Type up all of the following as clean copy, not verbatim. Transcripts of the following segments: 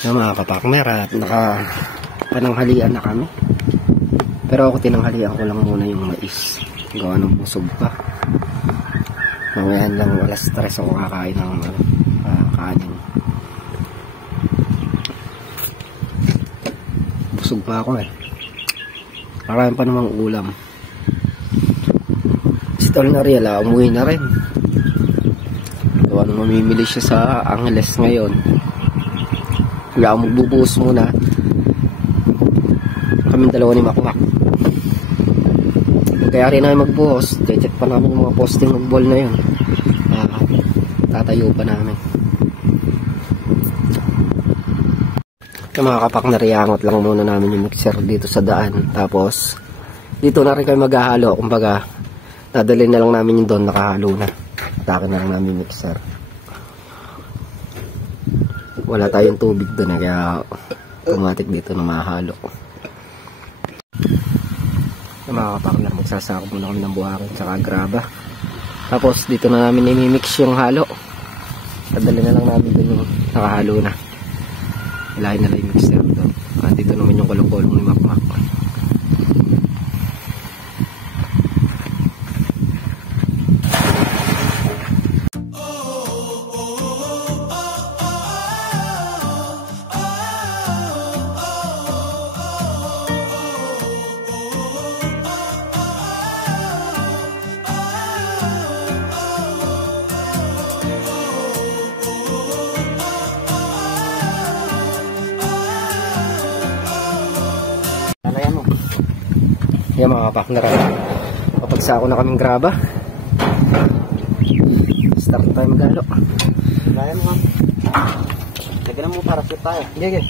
na mga kapakmer at pananghalian na kami. Pero ako tinanghalian ko lang muna yung mais. Gawa ng busog pa. Ngayon lang alas 3 ako kakain ng kanin. Busog pa ako eh. Marami pa namang ulam. Si Tol Nariela umuwi na rin. Gawa nung mamimili siya sa Angeles ngayon. Kaya magbubuhos muna. Kaming dalawa ni Makmak. Kaya rin namin magbuhos. Check pa namin yung mga posting ng ball na yun. Tatayo pa namin. Yung mga kapakner, iangot lang muna namin yung mixer dito sa daan. Tapos dito na rin kayo maghahalo. Kumbaga nadalhin na lang namin yung doon, nakahalo na. Atake na lang namin yung mixer. Wala tayong tubig doon kaya automatic dito na mahalo. Yung mga kapakner, magsasako muna kami ng buhangin tsaka graba. Tapos dito na namin imimix yung halo. Nadalhin na lang namin doon yung nakahalo na. Ilahin na lang yung mixer doon. Dito naman yung kulong-kulong ni Makmak. Yan mga kapakner, papagsako na kaming graba. Start tayo maghalo. Kaya mo ha. Lagyan mo para shoot tayo. Sige.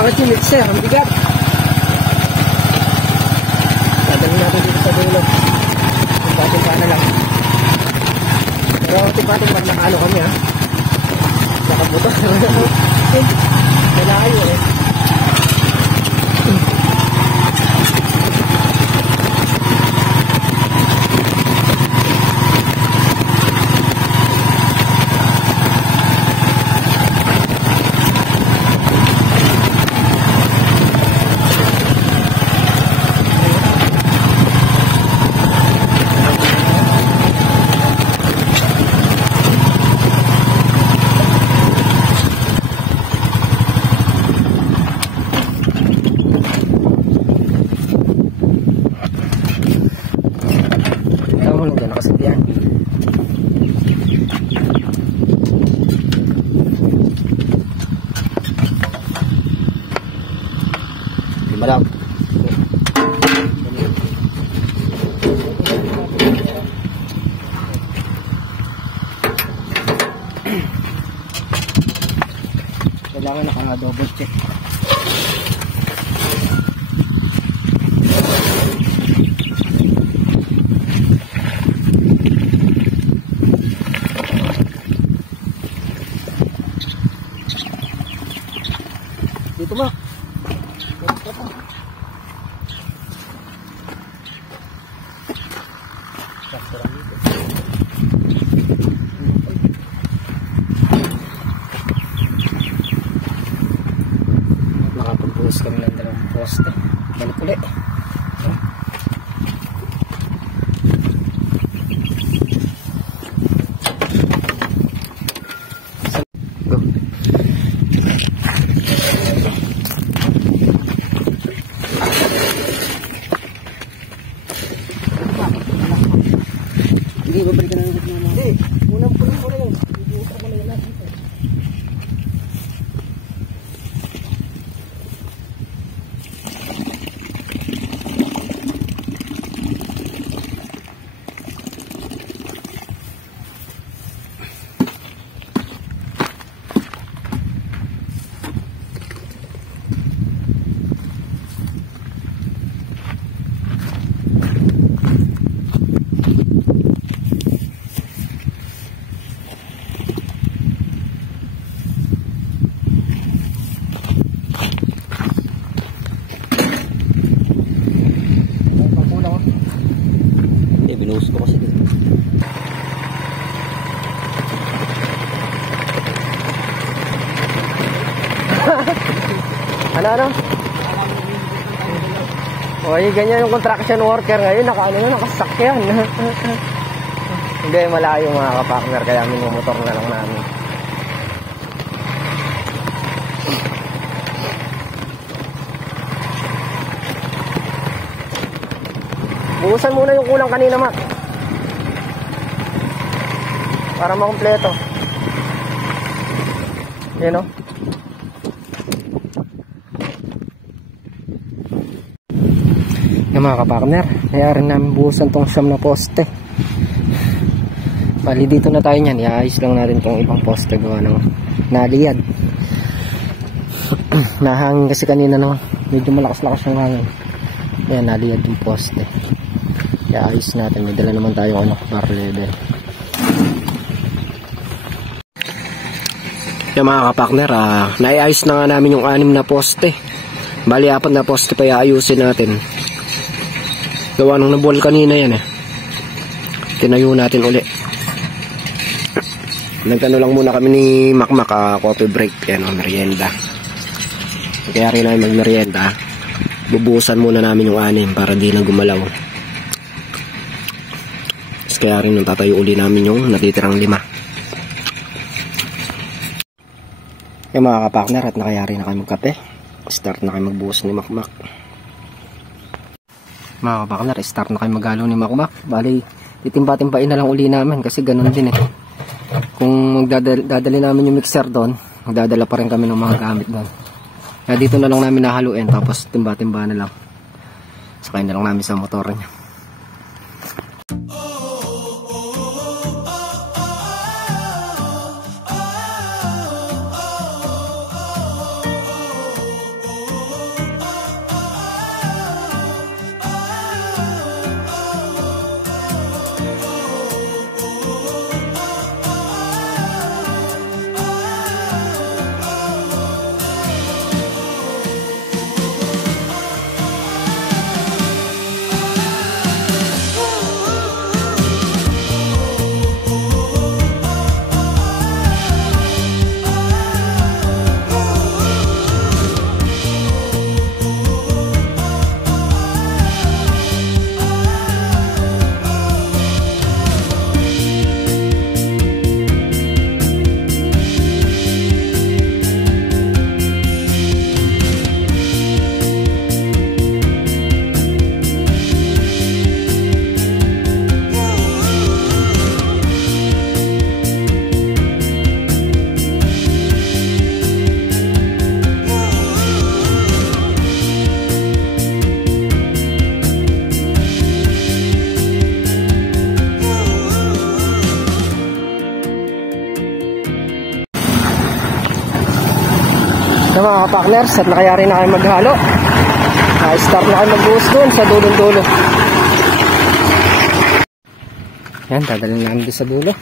Umaangat yung mixer, ang bigat. Dadalhin natin dito sa dulo. Timpa-timpa na lang. Pero timpa-timpa pag nakano kami ha. Nakabuto. Malayo eh. Madam. Kailangan naka-double check. Dito ba? Nakapagpulos kami ng dalawang poste. Balik ulit. Hindi, babalikan na lang naman. Hindi, unang pulang ko rin. Ibuusan ko na yun natin. Binuhos ko kasi dito. Ano? Oy, ganyan yung construction worker ngayon. Nakasakyan. Hindi, malayo mga kapakner. Kaya minumotor na lang namin. Buhusan muna yung kulang kanina, Mac. Para makumpleto. Yan o. Yung mga kapartner, nayarin namin buhusan tong siyam na poste. Bali dito na tayo nyan. Iayos lang natin tong ibang poste gawa ng naliyad. Nahangin kasi kanina no. Medyo malakas-lakas yung hangin. Ayan, naliyad yung poste. Iayos natin. May dala naman tayo bar level. Yung mga kapakner, naiayos na nga namin yung 6 na poste. Bali 4 na poste pa iayusin natin. Gawa nung nabuwal kanina yan eh. Tinayo natin uli. Nagtano lang muna kami ni Makmak, coffee break. Yan o, merienda. Kaya rin namin magmerienda. Bubuhusan muna namin yung 6 para di na gumalaw. Kaya rin nung tatayo uli namin yung natitirang 5. Yung mga kapakner, at nakayari na kayo magkape. Start na kayo magbuhos ni Makmak. Mga kapakner, start na kayo maghalo ni Makmak. Bali, titimpa-timpain na lang uli namin kasi ganun din eh. Kung magdadali namin yung mixer doon, magdadala pa rin kami ng mga gamit doon. Kaya dito na lang namin nahaluin, tapos timba-timba na lang. Sakay na lang namin sa motor niya. Yung mga partners, at nakayari na kayo maghalo. Start na kayo magbuhos doon sa dulong-dulo. Yan, dadalhin namin doon sa dulo.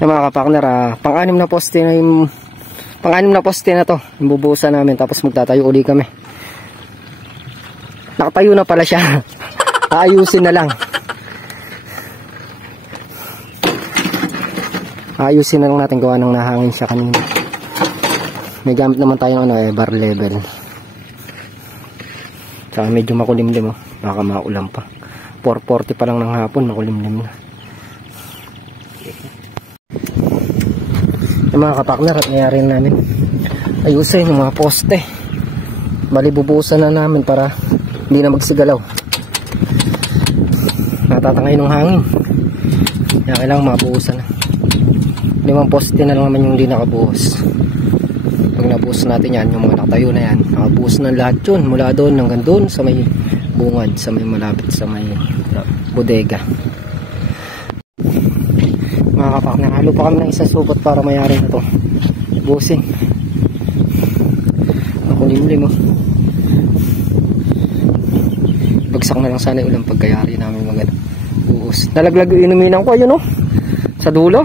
Yung mga kapartner, pang-anim na poste na yung pang-anim na poste na to, bubuhusan namin tapos magtatayo uli kami. Nakatayo na pala siya. Aayusin na lang. Aayusin na lang natin, gawa ng nahangin siya kanina. May gamit naman tayo ng bar level. Tsaka medyo makulimlim, oh. Baka maulan pa. 4:40 pa lang ng hapon, makulimlim na. Yung mga kapartner, at nangyari namin ayusin yung mga poste. Bali bubuhusan na namin para hindi na magsigalaw. Natatangay ng hangin, kaya kailangan mabuhusan na. 5 poste na lang naman yung hindi nakabuhos. Pag nabuhos natin yan, yung mga nakatayo na yan, nakabuhos na lahat yun, mula doon hanggang doon sa may bungad, sa may malapit sa may bodega. Mga kapartner, halo pa kami ng isang subot para mayari na to busin. Makulimlim, oh. Bagsak na lang sana yung ulang pagkayari namin mga buhos. Nalaglag yung inuminan ko, ayun, oh, sa dulo.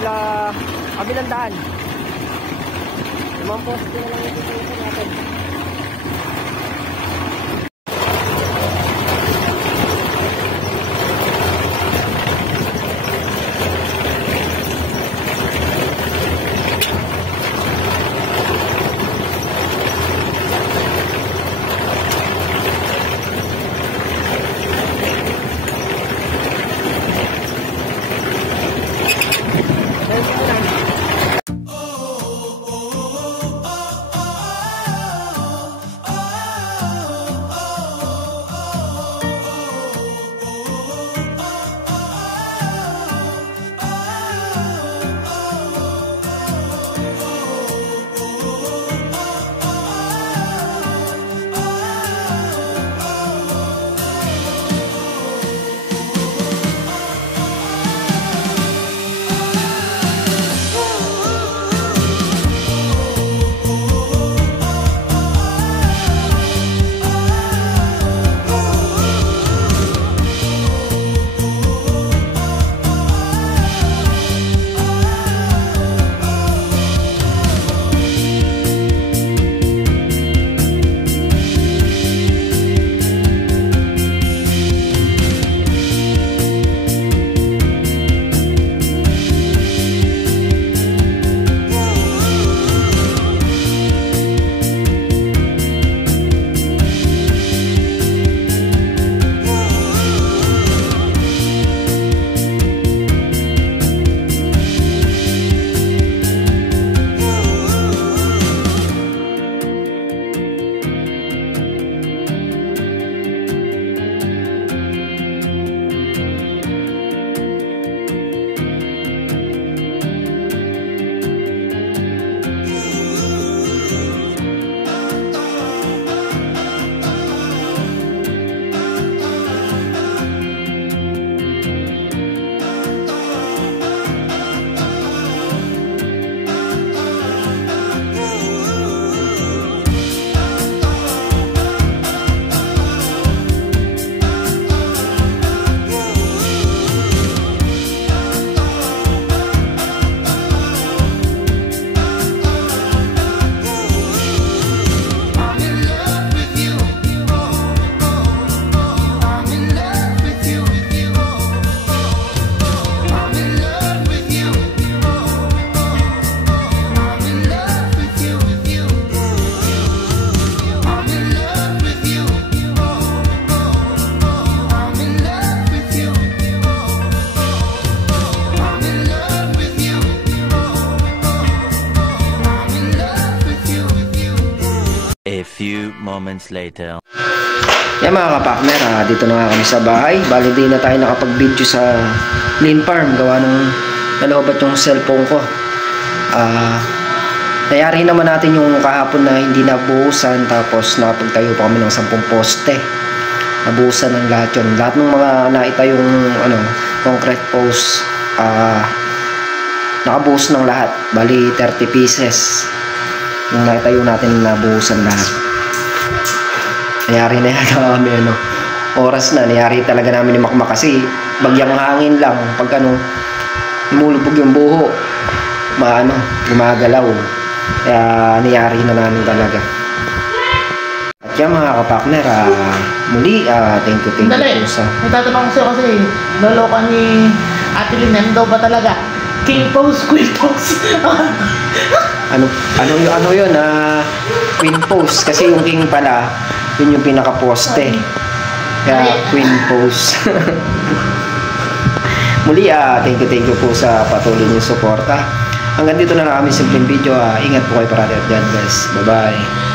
kabilang daan. Limang poste na lang ito natin. A few moments later. Yan mga kapakmer, dito na nga kami sa bahay. Bali din na tayo nakapag-video sa Lin Farm. Gawa nung nalobat yung cellphone ko. Nayari naman natin yung kahapon na hindi nabuhusan. Tapos napagtayo pa kami ng 10 poste. Nabuhusan ng lahat yun. Lahat ng mga naitayong concrete post, nakabuhos ng lahat. Bali 30 pieces. Nung naitayo natin nabuhusan lahat. Nayari na yata kami oras na, nayari talaga namin ni Makmak kasi bagyang hangin lang, pag lumulubog yung buho, gumagalaw, kaya nayari na namin talaga. At yan mga kapakner, muli, thank you po sa... May tatanong ko sa'yo kasi lolo ka ni Ate Lynn, daw ba talaga? King pose, queen pose. ano yun, queen pose, kasi yung king pala, yun yung pinaka-poste. Kaya queen pose. Muli, thank you po sa patuloy niyong suporta. Hanggang dito na lang kami simpleng video. Ingat po kayo parati at God bless. Bye bye.